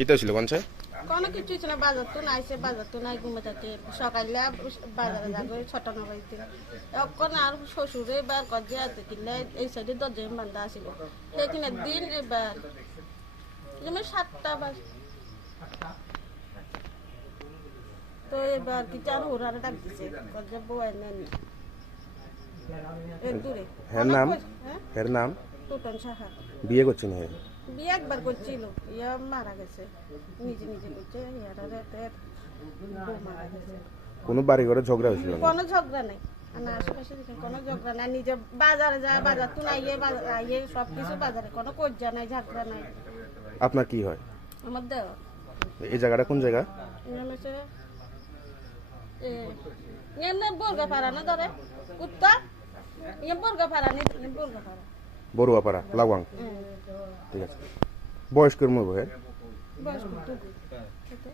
কিতা ছিল কোনছে? কোনো কিছু ছিল না, বাজার তো নাইছে, বাজার তো নাই, ঘুমে থাকতে সকালে বাজারে যাবে 6টা 9 বাজতে এখন আর শ্বশুরে এবার গজে আছে কিনলে এই সাইডে দরজা বান্ধা আসিল সেইখানে দিন এবার যেমন 7টা বাজে তো এবার কি চার ওরারে ডাক দিছে গজে বই নেন এর দূরে এর নাম টুটন সাহা বিয়ে করছেন হে? বিয়ে একবার করছিল, ইয়া মারা গেছে, নিজে নিজে করছে, ইয়ারা বউ মারা গেছে। কোনো বাড়ি ঘরে ঝগড়া হয়েছিল? কোনো ঝগড়া নাই, না আশেপাশে কোনো ঝগড়া নাই, নিজে বাজারে যায়, বাজার তো নাইয়ে আইয়ে সব কিছু বাজারে, কোনো কজ্জা নাই, ঝগড়া নাই। আপনার কি হয়? আমার দেওয়া এই জায়গাটা কোন জায়গা? এমনি বর্গা পাড়া না ধরে উত্তর ইয়ে বর্গা পাড়া নেই, বর্গা পাড়া বড়ুয়াপাড়া লাওয়াং। ঠিক আছে। বয়স্কের মতো হ্যাঁ? বয়স্ক ঠিক আছে।